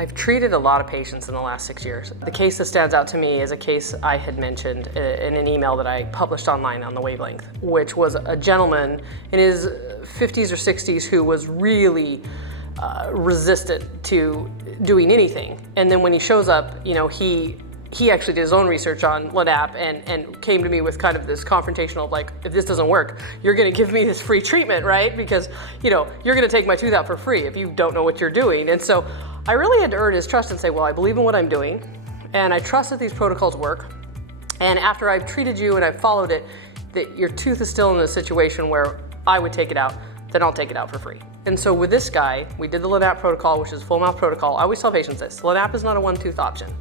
I've treated a lot of patients in the last 6 years. The case that stands out to me is a case I had mentioned in an email that I published online on the Wavelength, which was a gentleman in his 50s or 60s who was really resistant to doing anything. And then when he shows up, you know, he actually did his own research on LANAP and came to me with kind of this confrontational, like, if this doesn't work, you're gonna give me this free treatment, right? Because, you know, you're gonna take my tooth out for free if you don't know what you're doing. And so I really had to earn his trust and say, well, I believe in what I'm doing, and I trust that these protocols work. And after I've treated you and I've followed it, that your tooth is still in a situation where I would take it out, then I'll take it out for free. And so with this guy, we did the LANAP protocol, which is full mouth protocol. I always tell patients this, LANAP is not a one tooth option.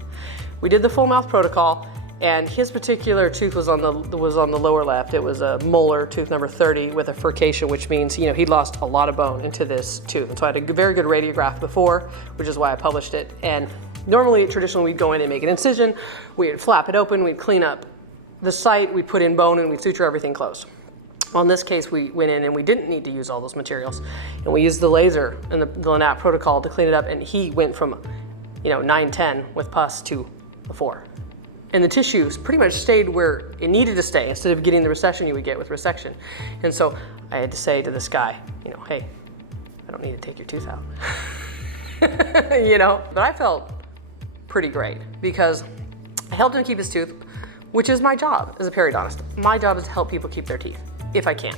We did the full mouth protocol, and his particular tooth was on the lower left. It was a molar, tooth number 30, with a furcation, which means, you know, he lost a lot of bone into this tooth. And so I had a very good radiograph before, which is why I published it. And normally, traditionally, we'd go in and make an incision, we'd flap it open, we'd clean up the site, we'd put in bone, and we'd suture everything closed. On this case, we went in and we didn't need to use all those materials. And we used the laser and the LANAP protocol to clean it up, and he went from, you know, 9-10 with pus to a 4. And the tissues pretty much stayed where it needed to stay instead of getting the recession you would get with resection. And so I had to say to this guy, you know, hey, I don't need to take your tooth out. You know, but I felt pretty great because I helped him keep his tooth, which is my job as a periodontist. My job is to help people keep their teeth, if I can.